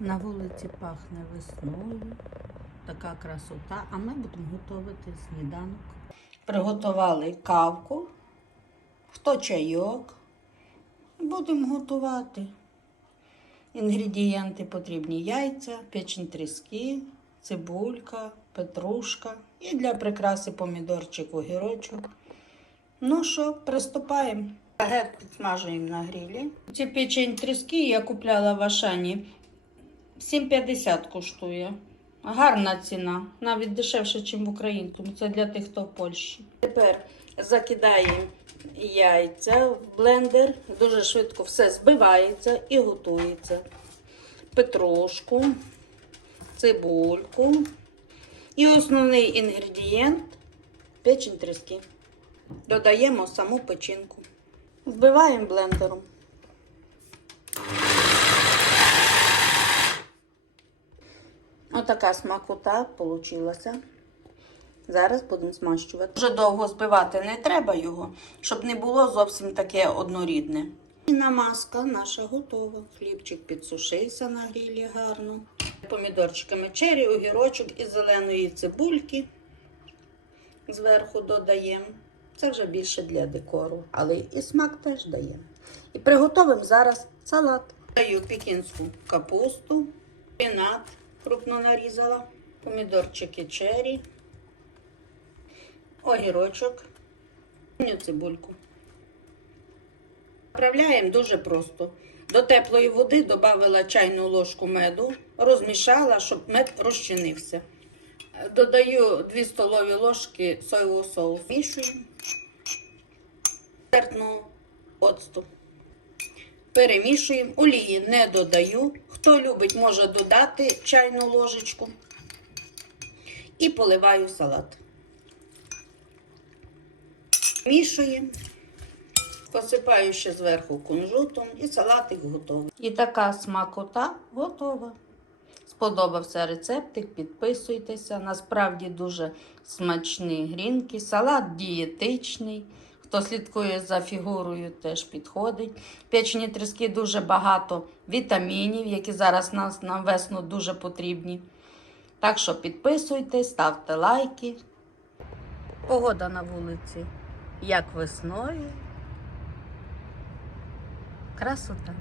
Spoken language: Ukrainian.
На вулиці пахне весною, така красота, а ми будемо готувати сніданок. Приготували кавку, хто чайок. Будемо готувати. Інгредієнти потрібні яйця, печень тріски, цибулька, петрушка і для прикраси помідорчик, огірочок. Ну що, приступаємо. Багет підсмажуємо на грилі. Ці печень тріски я купляла в Ашані. 7,50 коштує. Гарна ціна, навіть дешевше, ніж в українському. Це для тих, хто в Польщі. Тепер закидаємо яйця в блендер. Дуже швидко все збивається і готується. Петрушку, цибульку. І основний інгредієнт печень тріски. Додаємо саму печінку. Збиваємо блендером. Отака смакота получилася. Зараз будемо змащувати. Дуже довго збивати не треба його, щоб не було зовсім таке однорідне. І намазка наша готова. Хлібчик підсушився на грілі гарно. Помідорчиками чері, огірочок і зеленої цибульки. Зверху додаємо. Це вже більше для декору, але і смак теж дає. І приготуємо зараз салат. Даю пекінську капусту, пінат крупно нарізала, помідорчики чері, огірочок, цибульку. Направляємо дуже просто. До теплої води додала чайну ложку меду, розмішала, щоб мед розчинився. Додаю 2 столові ложки соєвого соусу. Мішуємо тертну оцту. Перемішуємо. Олії не додаю. Хто любить, може додати чайну ложечку. І поливаю салат. Мішуємо. Посипаю ще зверху кунжутом і салатик готовий. І така смакота готова. Сподобався рецептик, підписуйтеся. Насправді дуже смачні грінки. Салат дієтичний. Хто слідкує за фігурою, теж підходить. Печені тріски дуже багато вітамінів, які зараз нас на весну дуже потрібні. Так що підписуйтесь, ставте лайки. Погода на вулиці, як весною. Красота.